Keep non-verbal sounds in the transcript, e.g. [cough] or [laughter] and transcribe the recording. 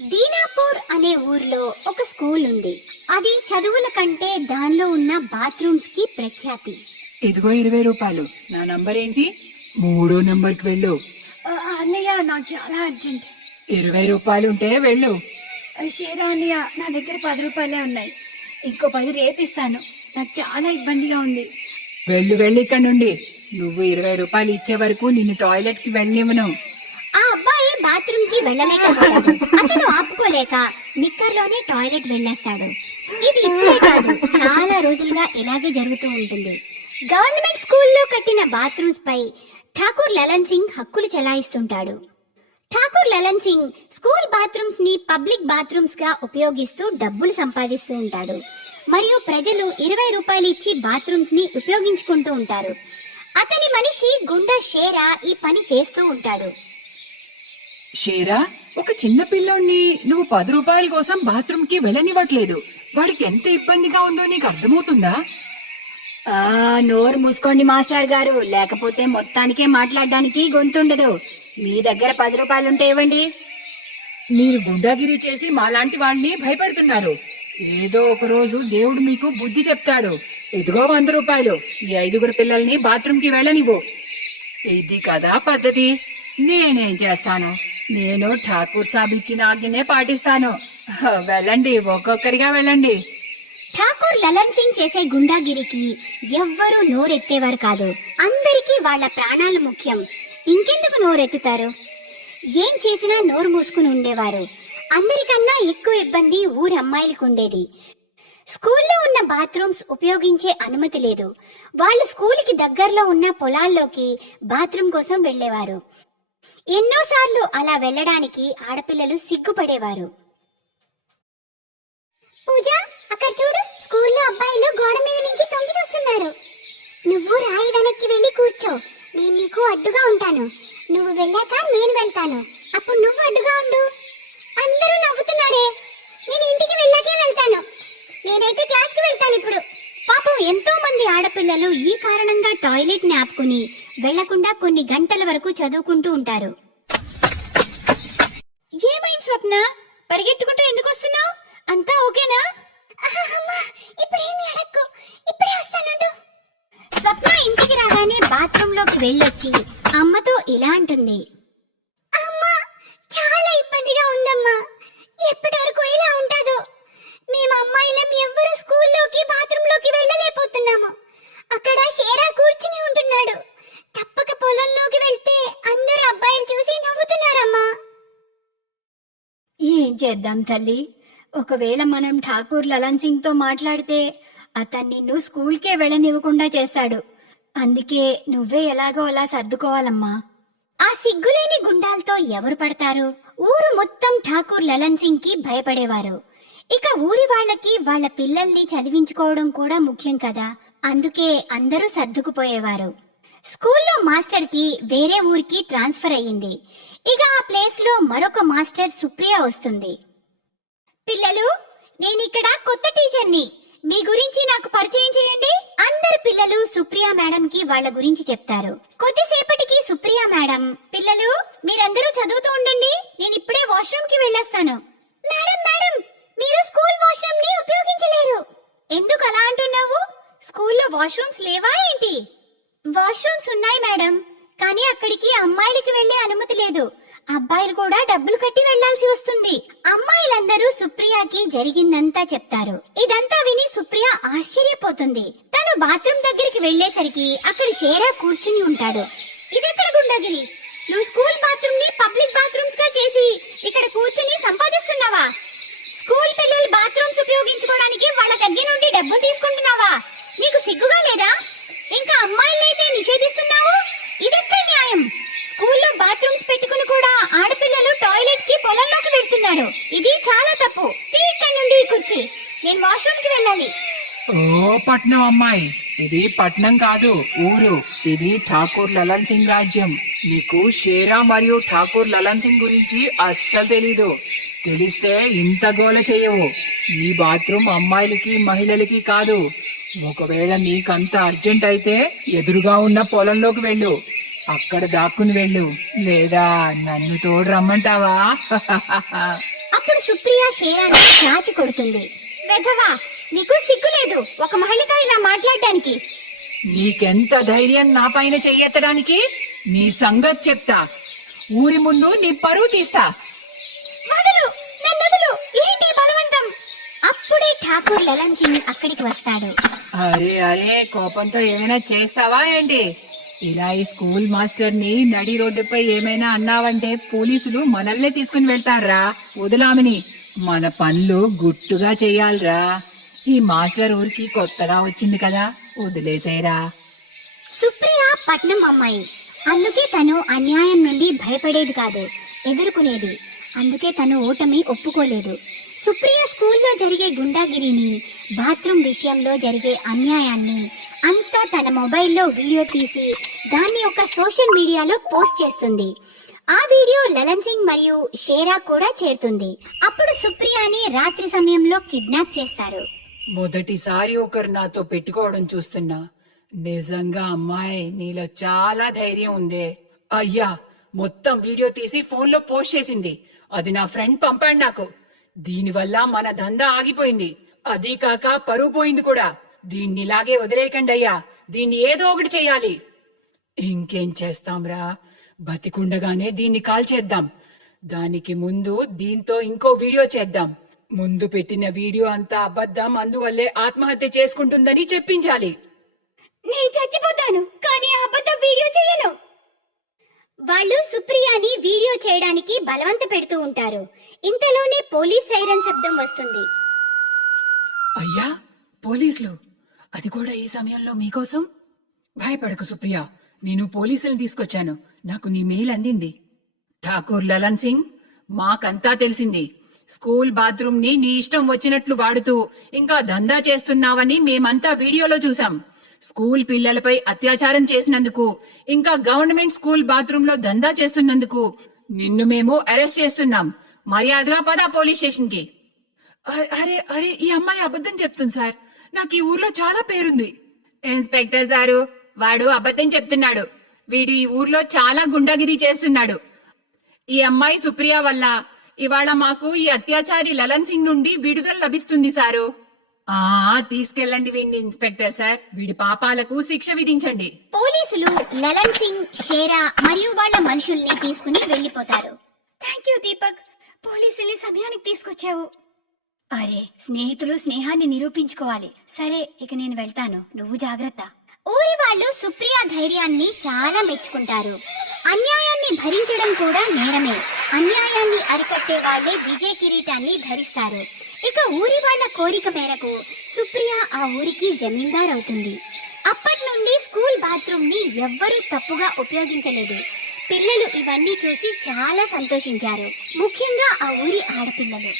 దీనాపూర్ అనే ఊర్లో ఒక స్కూల్ ఉంది. అది చదువుల కంటే దానిలో ఉన్న బాత్రూమ్స్కి ప్రఖ్యాతి. ఇదిగో ఇరవై రూపాయలు. నా నంబర్ ఏంటి? మూడో నంబర్కి వెళ్ళు. అన్నయ్య నాకు చాలా అర్జెంట్. ఇరవై రూపాయలు ఉంటే వెళ్ళు. షేరా అన్నయ్య నా దగ్గర పది రూపాయలే ఉన్నాయి. ఇంకో పది రేపిస్తాను. నాకు చాలా ఇబ్బందిగా ఉంది. వెళ్ళు వెళ్ళు ఇక్కడ నుండి. నువ్వు ఇరవై రూపాయలు ఇచ్చే వరకు నిన్ను టాయిలెట్కి వెళ్ళనివ్వను. ఆ అబ్బాయి బాత్రూమ్కి వెళ్ళలేకపోయాడు అతను లేక నిక్కర్లోనే టాయిలెట్ వెళ్ళేస్తాడు. ఇది ఇప్పుడే కాదు చాలా రోజులుగా ఇలాగే జరుగుతూ ఉంటుంది. గవర్నమెంట్ స్కూల్లో కట్టిన బాత్రూమ్స్ పై ఠాకూర్ లలన్ సింగ్ హక్కులు చెలాయిస్తుంటాడు. ఠాకూర్ లలన్ సింగ్ స్కూల్ బాత్రూమ్స్ని పబ్లిక్ బాత్రూమ్స్గా ఉపయోగిస్తూ డబ్బులు సంపాదిస్తూ ఉంటాడు. మరియు ప్రజలు ఇరవై రూపాయలు ఇచ్చి బాత్రూమ్స్ని ఉపయోగించుకుంటూ ఉంటారు. అతని మనిషి గుండా షేరా ఈ పని చేస్తూ ఉంటాడు. షేరా? ఒక చిన్న పిల్లోడిని నువ్వు పది రూపాయల కోసం బాత్రూమ్కి వెళ్ళనివ్వట్లేదు. వాడికి ఎంత ఇబ్బందిగా ఉందో నీకు అర్థమవుతుందా? ఆ నోరు మూసుకోండి మాస్టర్ గారు. లేకపోతే మొత్తానికే మాట్లాడడానికి గొంతుండదు. మీ దగ్గర పది రూపాయలుంటే ఇవ్వండి. మీరు గుండాగిరి చేసి మాలాంటి వాళ్ళని భయపెడుతున్నారు. ఏదో ఒక రోజు దేవుడు మీకు బుద్ధి చెప్తాడు. ఇదిగో వంద రూపాయలు. ఈ ఐదుగురు పిల్లల్ని బాత్రూమ్కి వెళ్ళనివ్వు. ఇది కదా పద్ధతి. నేనేం చేస్తాను? నేను ఠాకూర్ సాబ్ ఇచ్చిన ఆజ్ఞనే పాటిస్తాను. వెళ్ళండి ఒక్కొక్కరిగా వెళ్ళండి. ఠాకూర్ లలన్ సింగ్ చేసే గుండాగిరికి ఎవ్వరూ నోరెత్తేవారు కాదు. అందరికీ వాళ్ళ ప్రాణాలు ముఖ్యం. ఇంకెందుకు నోరెత్తుతారు? ఏం చేసినా నోరు మూసుకుని ఉండేవారు. అందరికన్నా ఎక్కువ ఇబ్బంది ఊరి అమ్మాయిలకు ఉండేది. స్కూల్లో ఉన్న బాత్రూమ్స్ ఉపయోగించే అనుమతి లేదు. వాళ్ళు స్కూల్కి దగ్గరలో ఉన్న పొలాల్లోకి బాత్రూమ్ కోసం వెళ్ళేవారు. ఎన్నోసార్లు అలా వెళ్ళడానికి ఆడపిల్లలు సిగ్గుపడేవారు. పూజ అక్కడ చూడు స్కూల్లో అబ్బాయిలు గోడ మీద నుంచి తొంగి చూస్తున్నారు. నువ్వు రాయి వెనక్కి వెళ్ళి కూర్చో. నేను నీకు అడ్డుగా ఉంటాను. నువ్వు వెళ్ళాక నేను వెళ్తాను. అప్పుడు నువ్వు అడ్డుగా ఉండు. అందరూ నవ్వుతున్నారే. నేను ఇంటికి వెళ్ళాకే వెళ్తాను నేనైతే క్లాస్కి వెళ్తాను ఇప్పుడు పాపం ఎంతో మంది ఆడపిల్లలు ఈ కారణంగా టాయిలెట్ని ఆపుకుని వెళ్ళకుండా కొన్ని గంటల వరకు చదువుకుంటూ ఉంటారు. ఏమైంది స్వప్న? పరిగెట్టుకుంటూ ఎందుకు వస్తున్నావు? అంతా ఓకేనా? స్వప్న ఇంటికి రాగానే బాత్రూమ్లోకి వెళ్ళొచ్చి అమ్మతో ఇలా అంటుంది అమ్మా చాలా ఇబ్బందిగా ఉందమ్మా ఎప్పటి వరకు ఇలా ఉంటుందో మేము అమ్మాయిలం ఎవ్వరు స్కూల్లోకి బాత్రూమ్లోకి వెళ్ళలేకపోతున్నాము అక్కడ షేరా కూర్చుని ఉంటున్నాడు తప్పక పొలంలోకి వెళ్తే అందరూ అబ్బాయిలు చూసి నవ్వుతున్నారమ్మా ఏం చేద్దాం తల్లి. ఒకవేళ మనం ఠాకూర్ లలన్ సింగ్తో మాట్లాడితే అతన్ని నిన్ను స్కూల్కే వెళ్ళనివ్వకుండా చేస్తాడు. అందుకే నువ్వే ఎలాగో అలా సర్దుకోవాలమ్మా. ఆ సిగ్గులేని గుండాలతో ఎవరు పడతారు? ఊరు మొత్తం ఠాకూర్ లలన్ సింగ్కి భయపడేవారు. ఇక ఊరి వాళ్ళకి వాళ్ళ పిల్లల్ని చదివించుకోవడం కూడా ముఖ్యం కదా. అందుకే అందరూ సర్దుకుపోయేవారు. స్కూల్లో మాస్టర్కి వేరే ఊరికి ట్రాన్స్ఫర్ అయ్యింది. ఇక ఆ ప్లేస్లో మరొక మాస్టర్ సుప్రియ వస్తుంది. పిల్లలు నేను ఇక్కడ కొత్త టీచర్ని. మీ గురించి నాకు పరిచయం చేయండి. అందరు పిల్లలు సుప్రియ మేడం కి వాళ్ళ గురించి చెప్తారు. కొద్దిసేపటికి సుప్రియ మేడం పిల్లలు మీరందరూ చదువుతూ ఉండండి. నేను ఇప్పుడే వాష్రూమ్కి వెళ్ళొస్తాను. మేడం మేడం మీరు స్కూల్ వాష్రూమ్ని ఉపయోగించలేరు. ఎందుకు అలా అంటున్నావు? స్కూల్లో వాష్రూమ్స్ లేవా ఏంటి? వాష్రూమ్స్ ఉన్నాయి మేడం. కానీ అక్కడికి అమ్మాయిలకి వెళ్ళే అనుమతి లేదు. అబ్బాయిలు కూడా డబ్బులు కట్టి వెళ్ళాల్సి వస్తుంది. అమ్మాయిలందరూ సుప్రియకి జరిగిందంతా చెప్తారు. ఇదంతా విని సుప్రియ ఆశ్చర్యపోతుంది. తను బాత్రూమ్ దగ్గరికి వెళ్ళేసరికి అక్కడ షేరా కూర్చుని ఉంటాడు. ఇదెక్కడ గుండగిరి? నువ్వు స్కూల్ బాత్రూమ్ని పబ్లిక్ బాత్రూమ్స్గా చేసి ఇక్కడ కూర్చుని సంపాదిస్తున్నావా? స్కూల్ పిల్లలు బాత్రూమ్స్ ఉపయోగించుకోవడానికి వాళ్ళ దగ్గర నుండి డబ్బులు తీసుకుంటున్నావా? నీకు సిగ్గుగా లేదా? ఇంకా అమ్మాయిలైతే నిషేధిస్తున్నావు ఇదెక్కడ న్యాయం స్కూల్లో బాత్రూమ్స్ పెట్టుకుని కూడా ఆడపిల్లలు టాయిలెట్కి పొలంలోకి వెళ్తున్నారు ఇది చాలా తప్పు తీ ఇక్కడి నుండి ఈ కుర్చీ నేను వాష్రూమ్కి వెళ్ళాలి ఓ పట్నం అమ్మాయి. ఇది పట్నం కాదు ఊరు. ఇది ఠాకూర్ లలన్ సింగ్ రాజ్యం. నీకు షేరా మరియు ఠాకూర్ లలన్ సింగ్ గురించి అస్సలు తెలీదు. తెలిస్తే ఇంత గోల చేయవు. ఈ బాత్రూమ్ అమ్మాయిలకి మహిళలకి కాదు. ఒకవేళ నీకంత అర్జెంట్ అయితే ఎదురుగా ఉన్న పొలంలోకి వెళ్ళు. అక్కడ దాక్కుని వెళ్ళు. లేదా నన్ను తోడు రమ్మంటావా? [laughs] అప్పుడు సుప్రియ షేరాన్ని చాచి కొడుతుంది. వెధవా నీకు సిగ్గు లేదు ఒక మహిళతో ఇలా మాట్లాడడానికి నీకెంత ధైర్యం నా పైన చెయ్యెత్తడానికి? నీ సంగతి చెప్తా. ఊరి ముందు నీ పరువు తీస్తా. వదలు ఏంటి బలవంతం? అప్పుడే ఠాకూర్ లలన్ సింగ్ అక్కడికి వస్తాడు. అరే అరే కోపంతో ఏమైనా చేస్తావా ఏంటి? ఇలా ఈ స్కూల్ మాస్టర్ని నడి రోడ్డుపై ఏమైనా అన్నావంటే పోలీసులు మనల్నే తీసుకుని వెళ్తారా? వదిలామని మన పనులు గుట్టుగా చేయాలిరా. ఈ మాస్టర్ ఊరికి కొత్తగా వచ్చింది కదా వదిలేసేరా సుప్రియ పట్నం అమ్మాయి. అందుకే తను అన్యాయం నుండి భయపడేది కాదు ఎదుర్కొనేది. అందుకే తను ఓటమి ఒప్పుకోలేదు. సుప్రియ స్కూల్లో జరిగే గుండాగిరిని బాత్రూమ్ విషయంలో జరిగే అన్యాయాన్ని అంతా తన మొబైల్లో వీడియో తీసి దాన్ని ఒక సోషల్ మీడియాలో పోస్ట్ చేస్తుంది. ఆ వీడియో లలన్ సింగ్ మరియు షేరా కూడా చేరుతుంది. అప్పుడు సుప్రియాని రాత్రి సమయంలో కిడ్నాప్ చేస్తారు. మొదటిసారి ఒకరు నాతో పెట్టుకోవడం చూస్తున్నా. నిజంగా అమ్మాయి నీలో చాలా ధైర్యం ఉందే. అయ్యా మొత్తం వీడియో తీసి ఫోన్లో పోస్ట్ చేసింది. అది నా ఫ్రెండ్ పంపాడు నాకు. దీనివల్ల మన దందా ఆగిపోయింది. అదీ కాక పరువు పోయింది కూడా. దీన్ని ఇలాగే వదిలేయకండి అయ్యా దీన్ని ఏదో ఒకటి చెయ్యాలి ఇంకేం చేస్తాంరా? బతికుండగానే దీన్ని కాల్ చేద్దాం దానికి ముందు దీంతో ఇంకో వీడియో చేద్దాం. ముందు పెట్టిన వీడియో అంతా అబద్ధం అందువల్లే ఆత్మహత్య చేసుకుంటుందని చెప్పించాలి. నేను చచ్చిపోతాను కానీ ఆ అబద్ధం వీడియో చేయను వాళ్ళు సుప్రియాని వీడియో చేయడానికి బలవంత పెడుతూ ఉంటారు. ఇంతలోనే పోలీస్ సైరన్ శబ్దం వస్తుంది. అయ్యా పోలీసులు. అది కూడా ఈ సమయంలో మీకోసం? భయపడకు సుప్రియ. నేను పోలీసులను తీసుకొచ్చాను. నాకు నీ మెయిల్ అందింది. ఠాకూర్ లలన్ సింగ్ మాకంతా తెలిసింది. స్కూల్ బాత్రూమ్ని నీ ఇష్టం వచ్చినట్లు వాడుతూ ఇంకా దందా చేస్తున్నావని మేమంతా వీడియోలో చూసాం స్కూల్ పిల్లలపై అత్యాచారం చేసినందుకు ఇంకా గవర్నమెంట్ స్కూల్ బాత్రూమ్లో దందా చేస్తున్నందుకు నిన్ను మేము అరెస్ట్ చేస్తున్నాం. మర్యాదగా పదా పోలీస్ స్టేషన్కి అరే అరే ఈ అమ్మాయి అబద్ధం చెప్తుంది సార్. నాకు ఈ ఊర్లో చాలా పేరుంది. ఇన్స్పెక్టర్ సారు వాడు అబద్ధం చెప్తున్నాడు. వీడు ఈ ఊర్లో చాలా గుండాగిరి చేస్తున్నాడు. ఈ అమ్మాయి సుప్రియ వల్ల ఇవాళ మాకు ఈ అత్యాచారి లలన్ సింగ్ నుండి విడుదల లభిస్తుంది సారు. ఆ తీసుకెళ్ళండి వీడిని ఇన్స్పెక్టర్ సార్. వీడి పాపాలకు శిక్ష విధించండి. పోలీసులు లలన్ సింగ్ షేరా మరియు వాళ్ళ మనుషుల్ని తీసుకుని వెళ్ళిపోతారు. Thank you Deepak. పోలీసుల్ని సమయానికి తీసుకొచ్చావు. అరే స్నేహితులు స్నేహాన్ని నిరూపించుకోవాలి. సరే ఇక నేను వెళ్తాను. నువ్వు జాగ్రత్త. ఊరి వాళ్ళు సుప్రియ ధైర్యాన్ని చాలా మెచ్చుకుంటారు. అన్యాయాన్ని భరించడం కూడా నేరమే. అన్యాయాన్ని అరికట్టే వాళ్ళే విజయ కిరీటాన్ని ధరిస్తారు. ఇక ఊరి వాళ్ళ కోరిక మేరకు సుప్రియ ఆ ఊరికి జమీందార్ అవుతుంది అప్పటి నుండి స్కూల్ బాత్రూమ్ని ఎవ్వరూ తప్పుగా ఉపయోగించలేదు. పిల్లలు ఇవన్నీ చూసి చాలా సంతోషించారు. ముఖ్యంగా ఆ ఊరి ఆడపిల్లలు.